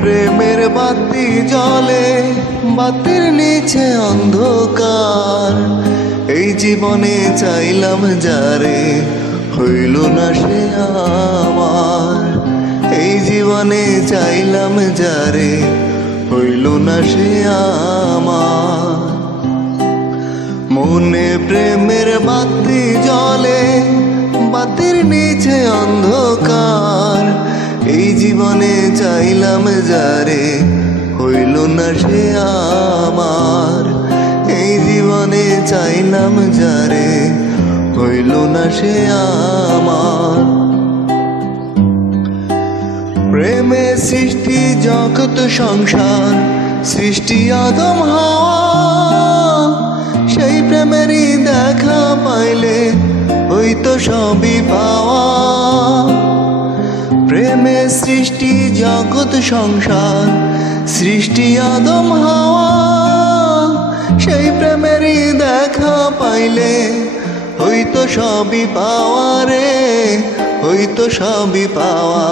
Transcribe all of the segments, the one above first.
প্রেমের বাতি জ্বলে, বাতির নিচে অন্ধকার। এই জীবনে চাইলাম যারে, হইল না সে আমার। এই জীবনে চাইলাম যারে, হইল না সে আমার। মনে প্রেমের বাতি জ্বলে, বাতির নিচে অন্ধকার। এই জীবনে চাইলাম যারে, হইল না সে আমার। এই জীবনে চাইলাম যারে, হইল না সে আমার। প্রেমে সৃষ্টি জগৎ সংসার, সৃষ্টি আদম হাওয়া। সেই প্রেমেরই দেখা পাইলে হইতো সবই পাওয়া। প্রেমে সৃষ্টি জগৎ সংসার, সৃষ্টি আদম হাওয়া। সেই প্রেমেরই দেখা পাইলে হইতো সবই পাওয়া রে, হইতো সবই পাওয়া।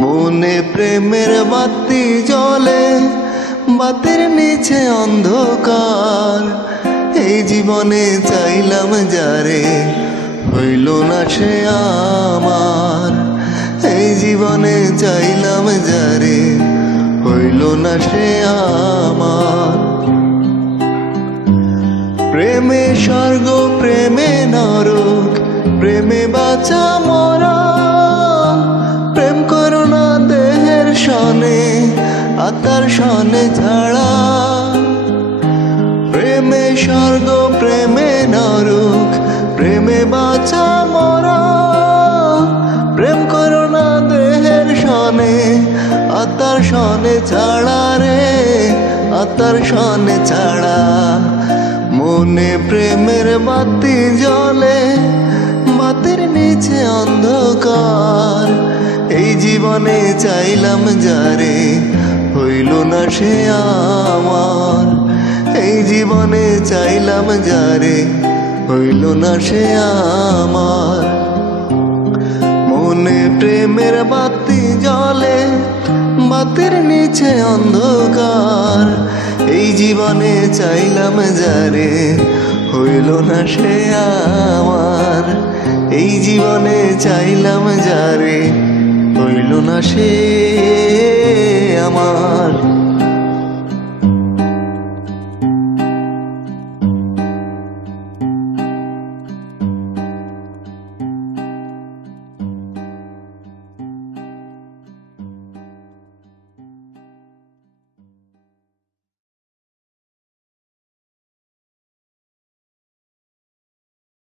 মনে প্রেমের বাতি জ্বলে, বাতির নিচে অন্ধকার। এই জীবনে চাইলাম যারে, হইল না সে আমার। এই জীবনে চাইলাম যারে, হইল না সে আমার। প্রেমে স্বর্গ, প্রেমে নরক, প্রেমে বাঁচা মরা। প্রেম করো না দেহের সনে, আত্মার সনে ছাড়া। প্রেমে স্বর্গ, প্রেমে নরক, প্রেমে বাঁচা মরা। প্রেম করো না দেহের সনে, আত্মার সনে ছাড়া রে, আত্মার সনে ছাড়া। মনে প্রেমের বাতি জ্বলে, বাতির নিচে অন্ধকার। এই জীবনে চাইলাম যারে, হইল না সে আমার। এই জীবনে চাইলাম যারে, হইল না সে আমার। মনে প্রেমের বাতি জ্বলে, বাতির নিচে অন্ধকার। এই জীবনে চাইলাম যারে, হইল না সে আমার। এই জীবনে চাইলাম যারে, হইল না সে আমার।